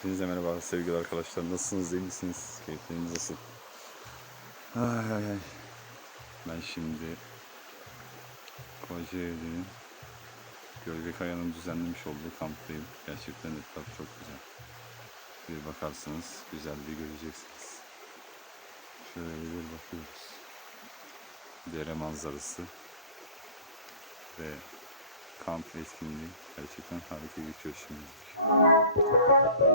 Hepinize merhaba sevgili arkadaşlar. Nasılsınız, iyi misiniz? Keyifleriniz nasıl? Ay ay ay. Ben şimdi Kocaeli'nin Gölge Kaya'nın düzenlemiş olduğu kamptayım. Gerçekten etraf çok güzel. Bir bakarsınız, güzelliği göreceksiniz. Şöyle bir bakıyoruz. Dere manzarası ve kamp etkinliği gerçekten harika geçiyor şimdi.